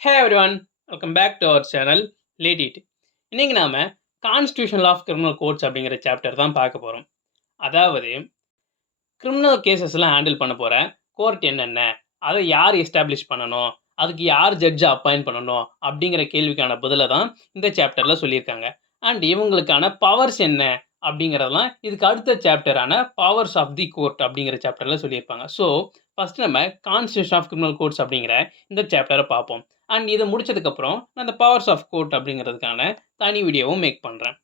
Hey everyone, welcome back to our channel Late It. இன்னைக்கு நாம constitution of criminal quotes அப்படிங்கிற chapter தான் பார்க்க போறோம். அதாவது கிரிமினல் கேசஸ்லாம் ஹேண்டில் பண்ண போற கோர்ட் என்னென்ன, அதை யார் எஸ்டாப்ளிஷ் பண்ணணும், அதுக்கு யார் ஜட்ஜை அப்பாயிண்ட் பண்ணணும் அப்படிங்கிற கேள்விக்கான பதிலை தான் இந்த சாப்டரில் சொல்லியிருக்காங்க. அண்ட் இவங்களுக்கான பவர்ஸ் என்ன அப்படிங்கிறதெல்லாம் இதுக்கு அடுத்த சாப்டரான பவர்ஸ் ஆஃப் தி கோர்ட் அப்படிங்கிற சாப்டரில் சொல்லியிருப்பாங்க. ஸோ ஃபஸ்ட் நம்ம கான்ஸ்டிடியூஷன் ஆஃப் கிரிமினல் கோர்ட்ஸ் அப்படிங்கிற இந்த சாப்டரை பார்ப்போம். அண்ட் இதை முடிச்சதுக்கப்புறம் நான் இந்த பவர்ஸ் ஆஃப் கோர்ட் அப்படிங்கிறதுக்கான தனி வீடியோவும் மேக் பண்ணுறேன்.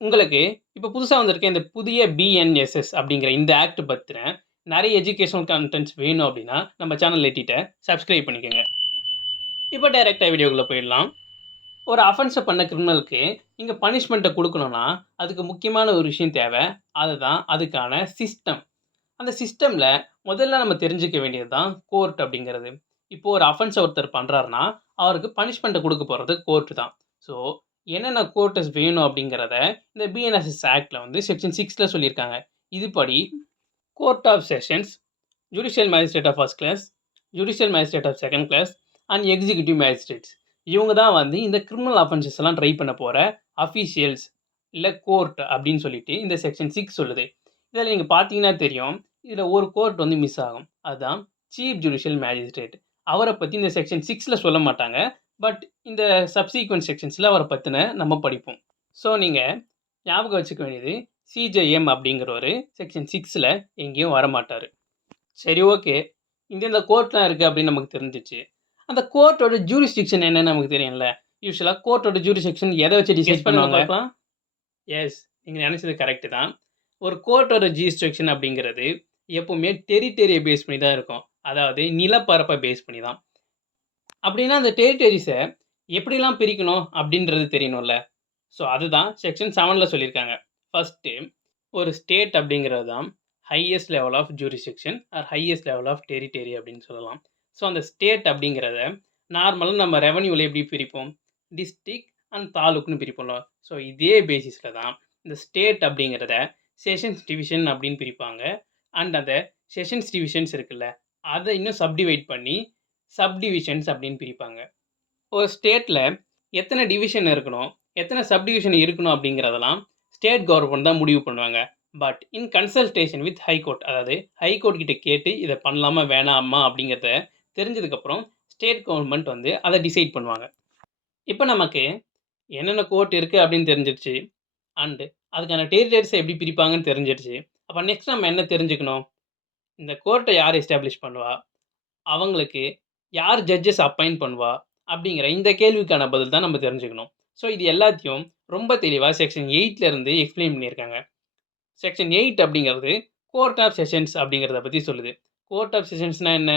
உங்களுக்கு இப்போ புதுசாக வந்திருக்க இந்த புதிய பிஎன்எஸ்எஸ் அப்படிங்கிற இந்த ஆக்ட் பற்றின நிறைய எஜுகேஷனல் கண்டென்ட்ஸ் வேணும் அப்படின்னா நம்ம சேனல் எட்டிட்ட சப்ஸ்கிரைப் பண்ணிக்கோங்க. இப்போ டைரெக்டாக வீடியோக்குள்ளே போயிடலாம். ஒரு அஃபென்ஸை பண்ண கிரிமினலுக்கு இங்கே பனிஷ்மெண்ட்டை கொடுக்கணும்னா அதுக்கு முக்கியமான ஒரு விஷயம் தேவை. அதுதான் அதுக்கான சிஸ்டம். அந்த சிஸ்டமில் முதல்ல நம்ம தெரிஞ்சுக்க வேண்டியது தான் கோர்ட் அப்படிங்கிறது. இப்போது ஒரு அஃபென்ஸை ஒருத்தர் பண்ணுறாருனா அவருக்கு பனிஷ்மெண்ட்டை கொடுக்க போகிறது கோர்ட்டு தான். ஸோ என்னென்ன கோர்ட்டஸ் வேணும் அப்படிங்கிறத இந்த பிஎன்எஸ்எஸ் ஆக்டில் வந்து செக்ஷன் 6ல் சொல்லியிருக்காங்க. இதுபடி court of sessions, judicial magistrate of first class, judicial magistrate of second class and executive magistrates இவங்க தான் வந்து இந்த கிரிமினல் அஃபென்சஸ் எல்லாம் ட்ரை பண்ண போகிற அஃபீஷியல்ஸ் இல்லை கோர்ட் அப்படின்னு சொல்லிட்டு இந்த செக்ஷன் 6 சொல்லுது. இதில் நீங்கள் பார்த்தீங்கன்னா தெரியும், இதில் ஒரு கோர்ட் வந்து மிஸ் ஆகும். அதுதான் சீஃப் ஜுடிஷியல் மேஜிஸ்ட்ரேட். அவரை பற்றி இந்த செக்ஷன் 6ல் சொல்ல மாட்டாங்க. பட் இந்த சப்சீக்வெண்ட் செக்ஷன்ஸில் அவரை பற்றின நம்ம படிப்போம். ஸோ நீங்கள் ஞாபகம் வச்சுக்க வேண்டியது சிஜேஎம் அப்படிங்கிற ஒரு செக்ஷன் 6ல் எங்கேயும் வரமாட்டார். சரி, ஓகே, இந்த கோர்ட்லாம் இருக்குது அப்படின்னு நமக்கு தெரிஞ்சிச்சு. அந்த கோர்ட்டோட ஜூரிஸ்டிக்ஷன் என்னன்னு நமக்கு தெரியும்ல. யூஸ்வலாக கோர்ட்டோட ஜூரிஸ்டிக்ஷன் எதை வச்சு டிசைட் பண்ணுவாங்க? எஸ், நீங்கள் நினச்சது கரெக்டு தான். ஒரு கோர்ட்டோட ஜூரிஸ்டிக்ஷன் அப்படிங்கிறது எப்பவுமே டெரிட்டரியை பேஸ் பண்ணி தான் இருக்கும். அதாவது நிலப்பரப்பை பேஸ் பண்ணி தான். அப்படின்னா அந்த டெரிட்டரிஸை எப்படிலாம் பிரிக்கணும் அப்படின்றது தெரியணும்ல. ஸோ அதுதான் செக்ஷன் 7ல் சொல்லியிருக்காங்க. ஃபஸ்ட்டு ஒரு ஸ்டேட் அப்படிங்கிறது தான் highest level of jurisdiction or highest level of territory அப்படின்னு சொல்லலாம். ஸோ அந்த ஸ்டேட் அப்படிங்கிறத நார்மலாக நம்ம ரெவன்யூவில் எப்படி பிரிப்போம்? டிஸ்ட்ரிக்ட் அண்ட் தாலுக்குன்னு பிரிப்போம்ல. ஸோ இதே பேசிஸில் தான் இந்த ஸ்டேட் அப்படிங்கிறத செஷன்ஸ் டிவிஷன் அப்படின்னு பிரிப்பாங்க. அண்ட் அந்த செஷன்ஸ் டிவிஷன்ஸ் இருக்குல்ல, அதை இன்னும் சப்டிவைட் பண்ணி சப்டிவிஷன்ஸ் அப்படின்னு பிரிப்பாங்க. ஒரு ஸ்டேட்டில் எத்தனை டிவிஷன் இருக்கணும், எத்தனை சப்டிவிஷன் இருக்கணும் அப்படிங்கிறதெல்லாம் ஸ்டேட் கவர்மெண்ட் தான் முடிவு பண்ணுவாங்க. But in consultation with high court, அதாவது ஹைகோர்ட் கிட்ட கேட்டு இதை பண்ணலாமா வேணாமா அப்படிங்கிறத தெரிஞ்சதுக்கப்புறம் ஸ்டேட் கவர்மெண்ட் வந்து அதை டிசைட் பண்ணுவாங்க. இப்போ நமக்கு என்னென்ன கோர்ட் இருக்குது அப்படின்னு தெரிஞ்சிடுச்சு. அண்டு அதுக்கான டெரிட்டரிஸை எப்படி பிரிப்பாங்கன்னு தெரிஞ்சிடுச்சு. அப்போ நெக்ஸ்ட் நம்ம என்ன தெரிஞ்சுக்கணும்? இந்த கோர்ட்டை யார் எஸ்டாப்ளிஷ் பண்ணுவா, அவங்களுக்கு யார் ஜட்ஜஸ் அப்பாயிண்ட் பண்ணுவா அப்படிங்கிற இந்த கேள்விக்கான பதில் தான் நம்ம தெரிஞ்சுக்கணும். ஸோ இது எல்லாத்தையும் ரொம்ப தெளிவாக செக்ஷன் 8லேருந்து எக்ஸ்பிளைன் பண்ணியிருக்காங்க. செக்ஷன் 8 அப்படிங்கிறது கோர்ட் ஆஃப் செஷன்ஸ் அப்படிங்கிறத பற்றி சொல்லுது. கோர்ட் ஆஃப் செஷன்ஸ்னால் என்ன?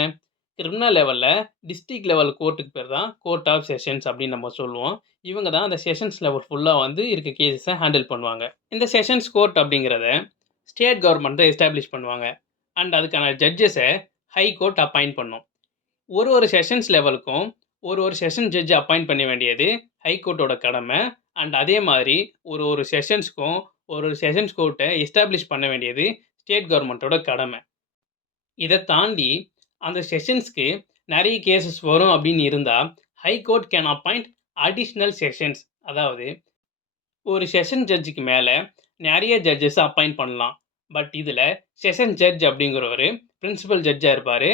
கிரிமினல் லெவலில் டிஸ்ட்ரிக்ட் லெவல் கோர்ட்டுக்கு பேர் தான் கோர்ட் ஆஃப் செஷன்ஸ் அப்படின்னு நம்ம சொல்லுவோம். இவங்க தான் அந்த செஷன்ஸ் லெவல் ஃபுல்லாக வந்து இருக்க கேஸஸை ஹேண்டில் பண்ணுவாங்க. இந்த செஷன்ஸ் கோர்ட் அப்படிங்கிறத ஸ்டேட் கவர்மெண்ட் தான் எஸ்டாப்ளிஷ் பண்ணுவாங்க. அண்ட் அதுக்கான ஜட்ஜஸை ஹை கோர்ட் அப்பாயிண்ட் பண்ணும். ஒரு செஷன்ஸ் லெவலுக்கும் ஒரு செஷன் ஜட்ஜ் அப்பாயிண்ட் பண்ண வேண்டியது ஹைகோர்ட்டோட கடமை. அண்ட் அதே மாதிரி ஒரு செஷன்ஸ்க்கும் ஒரு செஷன்ஸ் கோர்ட்டை எஸ்டாப்ளிஷ் பண்ண வேண்டியது ஸ்டேட் கவர்மெண்ட்டோட கடமை. இதை தாண்டி அந்த செஷன்ஸ்க்கு நிறைய கேசஸ் வரும் அப்படின்னு இருந்தால் high court can appoint additional sessions. அதாவது ஒரு செஷன் ஜட்ஜுக்கு மேலே நிறைய ஜட்ஜஸை அப்பாயிண்ட் பண்ணலாம். பட் இதில் செஷன் ஜட்ஜ் அப்படிங்கிறவர் பிரின்சிபல் ஜட்ஜாக இருப்பார்.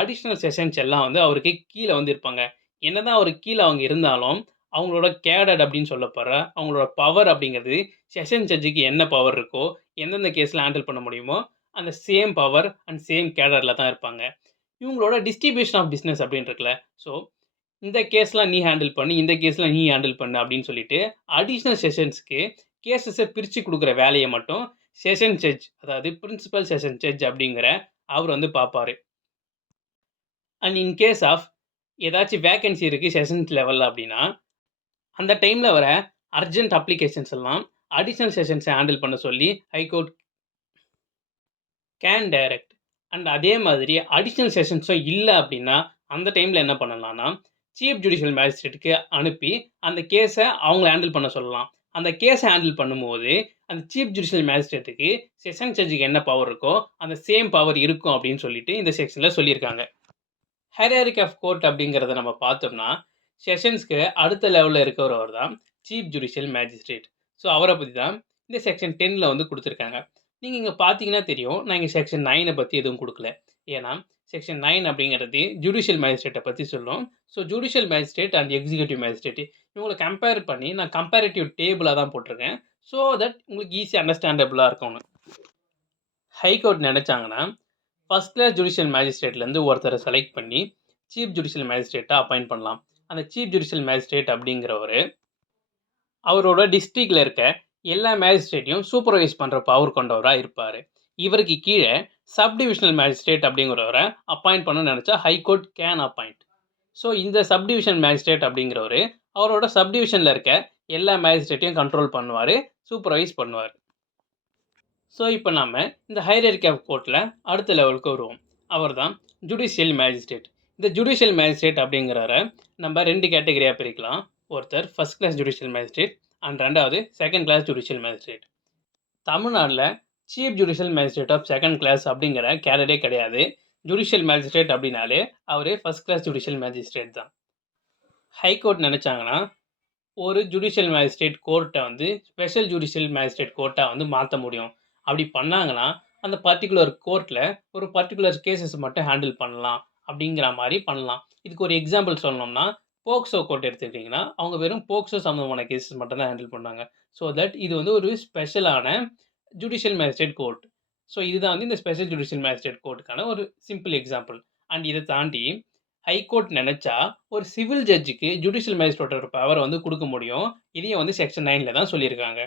அடிஷ்னல் செஷன்ஸ் எல்லாம் வந்து அவருக்கு கீழே வந்து இருப்பாங்க. என்னதான் அவருக்கு கீழே அவங்க இருந்தாலும் அவங்களோட கேடட் அப்படின்னு சொல்ல போகிற அவங்களோட பவர் அப்படிங்கிறது செஷன் ஜட்ஜுக்கு என்ன பவர் இருக்கோ, எந்தெந்த கேஸில் ஹேண்டில் பண்ண முடியுமோ அந்த சேம் பவர் அண்ட் சேம் கேடரில் தான் இருப்பாங்க. இவங்களோட டிஸ்ட்ரிபியூஷன் ஆஃப் பிஸ்னஸ் அப்படின்னு இருக்குல்ல. ஸோ இந்த கேஸ்லாம் நீ ஹேண்டில் பண்ணு, இந்த கேஸ்லாம் நீ ஹேண்டில் பண்ணு அப்படின்னு சொல்லிட்டு அடிஷ்னல் செஷன்ஸ்க்கு கேஸஸை பிரித்து கொடுக்குற வேலையை மட்டும் செஷன் ஜட்ஜ், அதாவது பிரின்சிபல் செஷன் ஜட்ஜ் அப்படிங்கிற அவர் வந்து பார்ப்பார். அண்ட் இன் கேஸ் ஆஃப் ஏதாச்சும் வேக்கன்சி இருக்குது செஷன்ஸ் லெவலில் அப்படின்னா அந்த டைமில் வர அர்ஜென்ட் அப்ளிகேஷன்ஸ் எல்லாம் அடிஷ்னல் செஷன்ஸை ஹேண்டில் பண்ண சொல்லி ஹைகோர்ட் கேன் டைரக்ட். அண்ட் அதே மாதிரி அடிஷ்னல் செஷன்ஸும் இல்லை அப்படின்னா அந்த டைமில் என்ன பண்ணலாம்னா சீஃப் ஜுடிஷியல் மேஜிஸ்ட்ரேட்டுக்கு அனுப்பி அந்த கேஸை அவங்கள ஹேண்டில் பண்ண சொல்லலாம். அந்த கேஸை ஹேண்டில் பண்ணும்போது அந்த சீஃப் ஜுடிஷியல் மேஜிஸ்ட்ரேட்டுக்கு செஷன் ஜட்ஜுக்கு என்ன பவர் இருக்கோ அந்த சேம் பவர் இருக்கும் அப்படின்னு சொல்லிட்டு இந்த செக்ஷனில் சொல்லியிருக்காங்க. ஹைரார்கி ஆஃப் கோர்ட் அப்படிங்கிறத நம்ம பார்த்தோம்னா, செஷன்ஸ்க்கு அடுத்த லெவல்ல இருக்கிறவர் தான் சீஃப் ஜுடிஷியல் மேஜிஸ்ட்ரேட். ஸோ அவர பத்தி தான் இந்த செக்ஷன் 10ல வந்து குடுத்துருக்காங்க. நீங்க இங்க பார்த்தீங்கன்னா தெரியும், நான் இங்க செக்ஷன் 9 பத்தி எதுவும் குடுக்கல. ஏன்னா, செக்ஷன் 9 அப்படிங்கிறது ஜுடிஷியல் மேஜிஸ்ட்ரேட்ட பத்தி சொல்லும். So judicial magistrate and executive magistrate இவங்கள கம்பேர் பண்ணி நான் கம்பேரிட்டிவ் டேபிளா தான் போட்டிருக்கேன். ஸோ தட் உங்களுக்கு ஈஸியா அண்டர்ஸ்டாண்டபிளா இருக்கும்னு. ஹைகோர்ட் நெனச்சாங்கன்னா, ஃபர்ஸ்ட் கிளாஸ் ஜுடிஷியல் மேஜிஸ்ட்ரேட்லேருந்து ஒருத்தர செலக்ட் பண்ணி, சீஃப் ஜுடிஷியல் மேஜிஸ்ட்ரேட்டா அப்பாயிண்ட் பண்ணலாம். அந்த சீஃப் ஜுடிஷியல் மேஜிஸ்ட்ரேட் அப்படிங்கிறவரு, அவரோட டிஸ்ட்ரிக்ட்ல இருக்க எல்லா மேஜிஸ்ட்ரேட்டையும் சூப்பர்வைஸ் பண்ற பவர் கொண்டவரா இருப்பாரு. இவருக்கு கீழ சப் டிவிஷனல் மேஜிஸ்ட்ரேட் அப்படிங்கிறவர அப்பாயிண்ட் பண்ணணும்னு நெனச்சா ஹைகோர்ட் கேன் அப்பாயிண்ட். ஸோ இந்த சப் டிவிஷன் மேஜிஸ்ட்ரேட் அப்படிங்கிறவரு, அவரோட சப் டிவிஷன்ல இருக்க எல்லா மேஜிஸ்ட்ரேட்டையும் கண்ட்ரோல் பண்ணுவாரு, சூப்பர்வைஸ் பண்ணுவாரு. ஸோ இப்போ நாம இந்த ஹைரார்கி ஆஃப் கோர்ட்ல அடுத்த லெவலுக்கு வருவோம். அவர்தான் ஜுடிஷியல் மேஜிஸ்ட்ரேட். இந்த ஜுடிஷியல் மேஜிஸ்ட்ரேட் அப்படிங்கிறவர நம்ம 2 கேட்டகரியா பிரிக்கலாம். ஒருத்தர் first class judicial magistrate and 2வது செகண்ட் கிளாஸ் ஜுடிஷியல் மேஜிஸ்ட்ரேட். தமிழ்நாடுல chief judicial magistrate of second class அப்படிங்கிற கேடரே கிடையாது. ஜுடிஷியல் மேஜிஸ்ட்ரேட் அப்படின்னாலே அவரு ஃபர்ஸ்ட் கிளாஸ் ஜுடிஷியல் மேஜிஸ்ட்ரேட் தான். ஹைகோர்ட் நினைச்சாங்கன்னா, ஒரு ஜுடிஷியல் மேஜிஸ்ட்ரேட் கோர்ட்டை வந்து ஸ்பெஷல் ஜுடிஷியல் மேஜிஸ்ட்ரேட் கோர்ட்டாக வந்து மாற்ற முடியும். அப்படி பண்ணாங்கன்னா, அந்த பர்ட்டிகுலர் கோர்ட்டில் ஒரு பர்ட்டிகுலர் கேசஸ் மட்டும் ஹேண்டில் பண்ணலாம் அப்படிங்கிற மாதிரி பண்ணலாம். இதுக்கு ஒரு எக்ஸாம்பிள் சொல்லணும்னா, போக்சோ கோர்ட் எடுத்துக்கிட்டிங்கன்னா, அவங்க வெறும் போக்சோ சம்மந்தமான கேசஸ் மட்டும் தான் ஹேண்டில் பண்ணாங்க. ஸோ தட் இது வந்து ஒரு ஸ்பெஷலான ஜுடிஷியல் மேஜிஸ்ட்ரேட் கோர்ட். ஸோ இதுதான் வந்து இந்த ஸ்பெஷல் ஜுடிஷியல் மேஜிஸ்ட்ரேட் கோர்ட்டுக்கான ஒரு சிம்பிள் எக்ஸாம்பிள். அண்ட் இதை தாண்டி ஹைகோர்ட் நினைச்சா ஒரு சிவில் ஜட்ஜுக்கு ஜுடிஷியல் மேஜிஸ்ட்ரேட்டோட பவர் வந்து கொடுக்க முடியும். இதையும் வந்து செக்ஷன் 9ல தான் சொல்லியிருக்காங்க.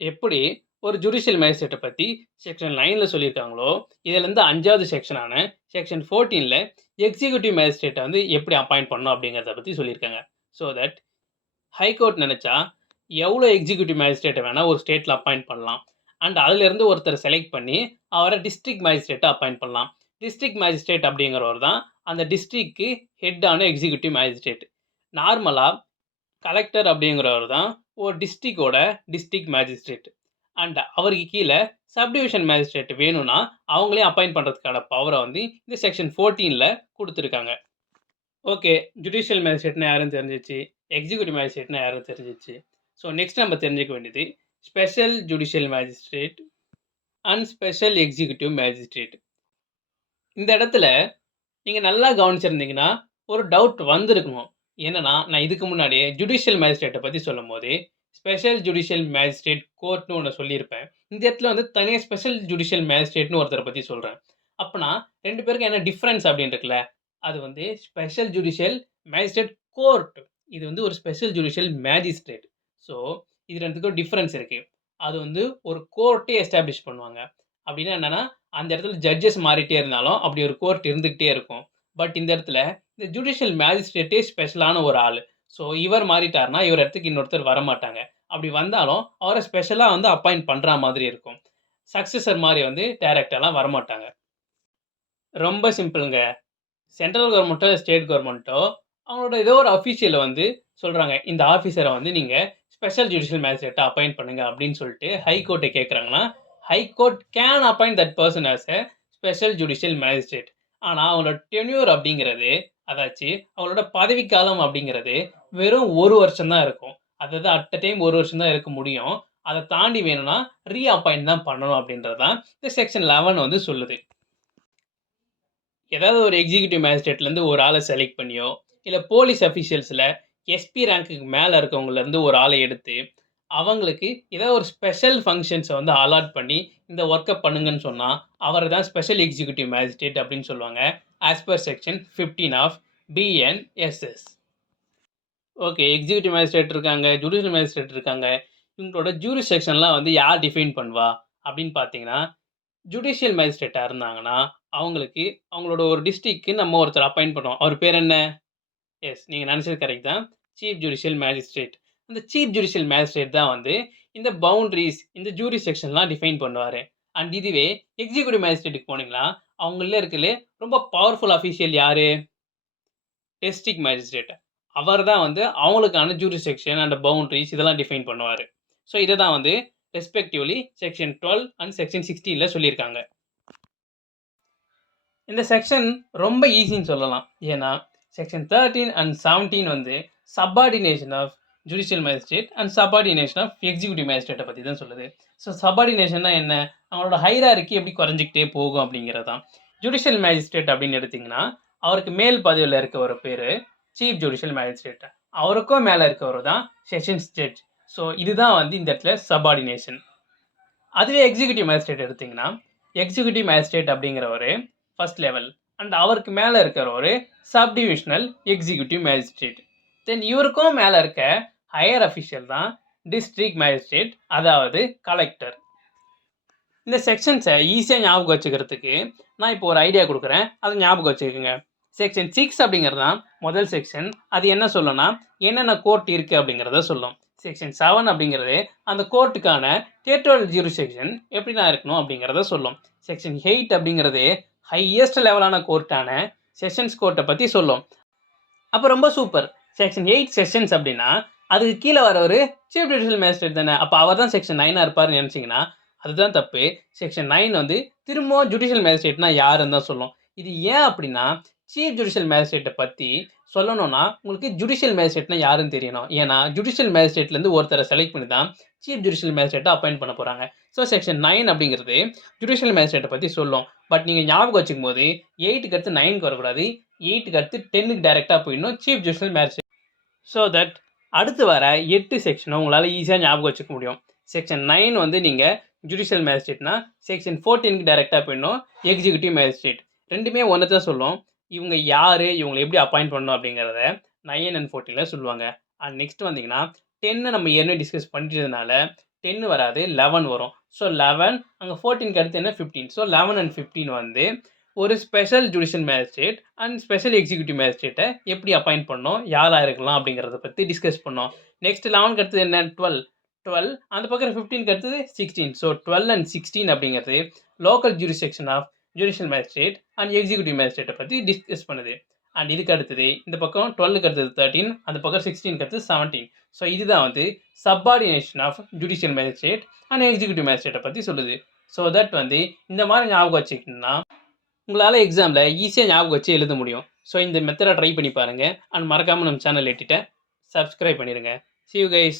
எப்படி ஒரு ஜுடிஷியல் மேஜிஸ்ட்ரேட்டை பற்றி செக்ஷன் 9ல சொல்லியிருக்காங்களோ, இதுலேருந்து 5வது செக்ஷனான செக்ஷன் 14ல எக்ஸிக்யூட்டிவ் மேஜிஸ்ட்ரேட்டை வந்து எப்படி அப்பாயிண்ட் பண்ணணும் அப்படிங்கிறத பற்றி சொல்லியிருக்காங்க. ஸோ தட் ஹைகோர்ட் நினைச்சா எவ்வளோ எக்ஸிக்யூட்டிவ் மேஜிஸ்ட்ரேட்டை வேணால் ஒரு ஸ்டேட்டில் அப்பாயிண்ட் பண்ணலாம். அண்ட் அதிலிருந்து ஒருத்தரை செலக்ட் பண்ணி அவரை டிஸ்ட்ரிக்ட் மேஜிஸ்ட்ரேட்டை அப்பாயிண்ட் பண்ணலாம். டிஸ்ட்ரிக்ட் மேஜிஸ்ட்ரேட் அப்படிங்கிறவர் தான் அந்த டிஸ்ட்ரிக்ட்க்கு ஹெட்டான எக்ஸிக்யூட்டிவ் மேஜிஸ்ட்ரேட். நார்மலாக கலெக்டர் அப்படிங்கிறவர் தான் ஒரு டிஸ்ட்ரிக்டோட டிஸ்ட்ரிக்ட் மேஜிஸ்ட்ரேட். அண்ட் அவருக்கு கீழே சப்டிவிஷன் மேஜிஸ்ட்ரேட் வேணும்னா அவங்களே அப்பாயிண்ட் பண்ணுறதுக்கான பவரை வந்து இந்த செக்ஷன் 14ல கொடுத்துருக்காங்க. ஓகே, ஜுடிஷியல் மேஜிஸ்ட்ரேட்னா யாரும் தெரிஞ்சிச்சு, எக்ஸிக்யூட்டிவ் மேஜிஸ்ட்ரேட்னா யாரும் தெரிஞ்சிச்சு. ஸோ நெக்ஸ்ட் நம்ம தெரிஞ்சுக்க வேண்டியது special judicial magistrate and special executive magistrate. இந்த இடத்துல நீங்கள் நல்லா கவனிச்சிருந்தீங்கன்னா ஒரு டவுட் வந்திருக்கணும். என்னன்னா, நான் இதுக்கு முன்னாடியே ஜுடிஷியல் மேஜிஸ்ட்ரேட்டை பற்றி சொல்லும் போது ஸ்பெஷல் ஜுடிஷியல் மேஜிஸ்ட்ரேட் கோர்ட்னு ஒன்று சொல்லியிருப்பேன். இந்த இடத்துல வந்து தனியாக ஸ்பெஷல் ஜுடிஷியல் மேஜிஸ்ட்ரேட்னு ஒருத்தரை பற்றி சொல்கிறேன். அப்போனா 2 பேருக்கு என்ன டிஃப்ரென்ஸ் அப்படின்னு இருக்குல்ல, அது வந்து ஸ்பெஷல் ஜுடிஷியல் மேஜிஸ்ட்ரேட் கோர்ட், இது வந்து ஒரு ஸ்பெஷல் ஜுடிஷியல் மேஜிஸ்ட்ரேட். ஸோ இது 2த்துக்கும் டிஃப்ரென்ஸ் இருக்குது. அது வந்து ஒரு கோர்ட்டே எஸ்டாப்ளிஷ் பண்ணுவாங்க. அப்படின்னா என்னென்னா, அந்த இடத்துல ஜட்ஜஸ் மாறிட்டே இருந்தாலும் அப்படி ஒரு கோர்ட் இருந்துக்கிட்டே இருக்கும். பட் இந்த இடத்துல இந்த ஜுடிஷியல் மேஜிஸ்ட்ரேட்டே ஸ்பெஷலான ஒரு ஆள். ஸோ இவர் மாறிட்டார்னா இவர் இடத்துக்கு இன்னொருத்தர் வரமாட்டாங்க. அப்படி வந்தாலும் அவரை ஸ்பெஷலாக வந்து அப்பாயிண்ட் பண்ணுற மாதிரி இருக்கும். சக்சஸர் மாதிரி வந்து டைரக்டாலாம் வரமாட்டாங்க. ரொம்ப சிம்பிளுங்க. சென்ட்ரல் கவர்மெண்ட்டோ ஸ்டேட் கவர்மெண்ட்டோ அவங்களோட ஏதோ ஒரு அஃபீஷியலை வந்து சொல்கிறாங்க, இந்த ஆஃபீஸரை வந்து நீங்கள் ஸ்பெஷல் ஜுடிஷியல் மேஜிஸ்ட்ரேட்டை அப்பாயிண்ட் பண்ணுங்க அப்படின்னு சொல்லிட்டு ஹைகோர்ட்டை கேட்குறாங்கன்னா, high court can appoint that person as a special judicial magistrate. ஆனால் அவங்களோட டென்யூர் அப்படிங்கிறது, அதாச்சு அவங்களோட பதவிக்காலம் அப்படிங்கிறது வெறும் 1 வருஷம் தான் இருக்கும். அதாவது அட் அ டைம் 1 வருஷம் தான் இருக்க முடியும். அதை தாண்டி வேணும்னா ரீஅப்பாயிண்ட் தான் பண்ணணும் அப்படின்றது தான் இந்த செக்ஷன் 11 வந்து சொல்லுது. ஏதாவது ஒரு எக்ஸிக்யூட்டிவ் மேஜிஸ்ட்ரேட்லேருந்து ஒரு ஆளை செலக்ட் பண்ணியோ, இல்லை போலீஸ் அஃபீஷியல்ஸில் எஸ்பி ரேங்க்குக்கு மேலே இருக்கவங்கலேருந்து ஒரு ஆளை எடுத்து அவங்களுக்கு ஏதாவது ஒரு ஸ்பெஷல் ஃபங்க்ஷன்ஸை வந்து அலாட் பண்ணி இந்த ஒர்க்கை பண்ணுங்கன்னு சொன்னால் அவரை தான் ஸ்பெஷல் எக்ஸிக்யூட்டிவ் மேஜிஸ்ட்ரேட் அப்படின்னு சொல்லுவாங்க. As per section 15 of BNSS. Okay, executive magistrate இருக்காங்க, ஜுடிஷியல் மேஜிஸ்ட்ரேட் இருக்காங்க. இவங்களோட ஜூரிஸ்டிக்ஷன்லாம் வந்து யார் டிஃபைன் பண்ணுவா அப்படின்னு பார்த்தீங்கன்னா, ஜுடிஷியல் மேஜிஸ்ட்ரேட்டாக இருந்தாங்கன்னா அவங்களுக்கு அவங்களோட ஒரு டிஸ்ட்ரிக்ட்க்கு நம்ம ஒருத்தர் அப்பாயிண்ட் பண்ணுவோம். அவர் பேர் என்ன? எஸ், நீங்கள் நினச்சது கரெக்ட் தான். Chief judicial magistrate. அந்த சீஃப் ஜுடிஷியல் மேஜிஸ்ட்ரேட் தான் வந்து இந்த பவுண்ட்ரிஸ், இந்த ஜூரிஸ்டிக்ஷன்லாம் டிஃபைன் பண்ணுவார். அண்ட் இதுவே எக்ஸிக்யூட்டிவ் மேஜிஸ்ட்ரேட்டுக்கு போனீங்கன்னா அவங்கள இருக்கலே ரொம்ப பவர்ஃபுல் அஃபீஷியல் யார்? District magistrate. அவர் தான் வந்து அவங்களுக்கான ஜூரிஸ்டிக்ஷன் அண்ட் பவுண்ட்ரிஸ் இதெல்லாம் டிஃபைன் பண்ணுவார். ஸோ இதை தான் வந்து ரெஸ்பெக்டிவ்லி செக்ஷன் 12 அண்ட் செக்ஷன் 16ல சொல்லியிருக்காங்க. இந்த செக்ஷன் ரொம்ப ஈஸின்னு சொல்லலாம். ஏன்னா, செக்ஷன் 13 அண்ட் 17 வந்து subordination of judicial magistrate and subordination of executive மேஜிஸ்ட்ரேட்ட பத்தி தான் சொல்லுது. ஸோ சப்பார்டினேஷன்னா என்ன? அவங்களோட ஹைரார்கி எப்படி குறைஞ்சுக்கிட்டே போகும் அப்படிங்கிறது தான். ஜுடிஷியல் மேஜிஸ்ட்ரேட் அப்படின்னு எடுத்தீங்கன்னா, அவருக்கு மேல் பதவியில இருக்கவர் பேரு சீஃப் ஜுடிஷியல் மேஜிஸ்ட்ரேட். அவருக்கும் மேல இருக்கவர் தான் செஷன்ஸ் ஜட்ஜ். ஸோ இதுதான் வந்து இந்த இடத்துல சப்பார்டினேஷன். அதுவே எக்ஸிக்யூட்டிவ் மேஜிஸ்ட்ரேட் எடுத்தீங்கன்னா, எக்ஸிக்யூட்டிவ் மேஜிஸ்ட்ரேட் அப்படிங்கிறவரு ஃபர்ஸ்ட் லெவல் அண்ட் அவருக்கு மேலே இருக்கிறவரு sub divisional executive magistrate. Then இவருக்கும் மேலே இருக்க ஹையர் அஃபிஷியல் தான் டிஸ்ட்ரிக்ட் மேஜிஸ்ட்ரேட், அதாவது கலெக்டர். இந்த செக்ஷன்ஸை ஈஸியாக ஞாபகம் வச்சுக்கிறதுக்கு நான் இப்போ ஒரு ஐடியா கொடுக்குறேன், அதை ஞாபகம் வச்சுக்கோங்க. செக்ஷன் 6 அப்படிங்கிறது தான் முதல் செக்ஷன். அது என்ன சொல்லும்னா, என்னென்ன கோர்ட் இருக்குது அப்படிங்கிறத சொல்லும். செக்ஷன் 7 அப்படிங்கிறது அந்த கோர்ட்டுக்கான டெரிட்டோரியல் ஜூரிஸ்டிக்ஷன் எப்படிலாம் இருக்கணும் அப்படிங்கிறத சொல்லும். செக்ஷன் 8 அப்படிங்கிறது ஹையஸ்ட் லெவலான கோர்ட்டான செஷன்ஸ் கோர்ட்டை பற்றி சொல்லும். அப்போ ரொம்ப சூப்பர். செக்ஷன் 8 செஷன்ஸ் அப்படின்னா அதுக்கு கீழே வர ஒரு சீஃப் ஜுடிஷியல் மேஜிஸ்ட்ரேட் தானே, அப்போ அவர் தான் செக்ஷன் 9 இருப்பார்னு நினச்சிங்கன்னா அதுதான் தப்பு. செக்ஷன் 9 வந்து திரும்பவும் ஜுடிஷியல் மேஜிஸ்ட்ரேட்னா யாருன்னு தான் சொல்லும். இது ஏன் அப்படின்னா, சீஃப் ஜுடிஷியல் மேஜிஸ்ட்ரேட்டை பற்றி சொல்லணும்னா உங்களுக்கு ஜுடிஷியல் மேஜிஸ்ட்ரேட்னா யாருன்னு தெரியணும். ஏன்னா ஜுடிஷியல் மேஜிஸ்ட்ரேட்லேருந்து ஒருத்தரை செலக்ட் பண்ணி தான் சீஃப் ஜுடிஷியல் மேஜிஸ்ட்ரேட்டை அப்பாயிண்ட் பண்ண போகிறாங்க. ஸோ செக்ஷன் 9 அப்படிங்கிறது ஜுடிஷியல் மேஜிஸ்ட்ரேட்டை பற்றி சொல்லும். பட் நீங்கள் ஞாபகம் வச்சுக்கும் போது 8க்கு அடுத்து 9க்கு வரக்கூடாது, 8க்கு அடுத்து 10க்கு டைரெக்டாக போயிடணும் chief judicial magistrate. So that அடுத்து வர 8 செக்ஷனும் உங்களால் ஈஸியாக ஞாபகம் வச்சுக்க முடியும். செக்ஷன் 9 வந்து நீங்கள் ஜுடிஷியல் மேஜிஸ்ட்ரேட்னா செக்ஷன் 14க்கு டைரெக்டாக போயிடணும் எக்ஸிக்யூட்டிவ் மேஜிஸ்ட்ரேட். ரெண்டுமே ஒன்று தான் சொல்லும். இவங்க யார், இவங்களை எப்படி அப்பாயிண்ட் பண்ணணும் அப்படிங்கிறத 9 and 14ல் சொல்லுவாங்க. அண்ட் நெக்ஸ்ட் வந்தீங்கன்னா 10 நம்ம ஏற்கனவே டிஸ்கஸ் பண்ணிட்டதுனால 10 வராது, 11 வரும். ஸோ 11 அங்கே 14க்கு அடுத்து என்ன 15. ஸோ 11 and 15 வந்து ஒரு special judicial magistrate and special executive மேஜிஸ்ட்ரேட்டை எப்படி அப்பாயிண்ட் பண்ணணும், யாராக இருக்கலாம் அப்படிங்கிறத பற்றி டிஸ்கஸ் பண்ணோம். நெக்ஸ்ட் 11க்கு அடுத்தது என்ன 12 அந்த பக்கம் 15க்கு அடுத்தது 16. ஸோ 12 and 16 அப்படிங்கிறது local jurisdiction of judicial magistrate and executive மேஜிஸ்ட்ரேட்டை பற்றி டிஸ்கஸ் பண்ணுது. அண்ட் இதுக்கு அடுத்தது இந்த பக்கம் 12க்கு அடுத்தது 13, அந்த பக்கம் 16க்கு அடுத்தது 17. ஸோ இதுதான் வந்து subordination of judicial magistrate and executive மேஜிஸ்ட்ரேட்டை பற்றி சொல்லுது. ஸோ தட் வந்து இந்த மாதிரி ஞாபகம் வச்சுக்கிட்டோம்னா உங்களால் எக்ஸாமில் ஈஸியாக ஞாபகம் வச்சு எழுத முடியும். ஸோ இந்த மெத்தடை ட்ரை பண்ணி பாருங்கள். அண்ட் மறக்காமல் நம்ம சேனல் எட்டிட்ட சப்ஸ்கிரைப் பண்ணிடுங்க. See you guys.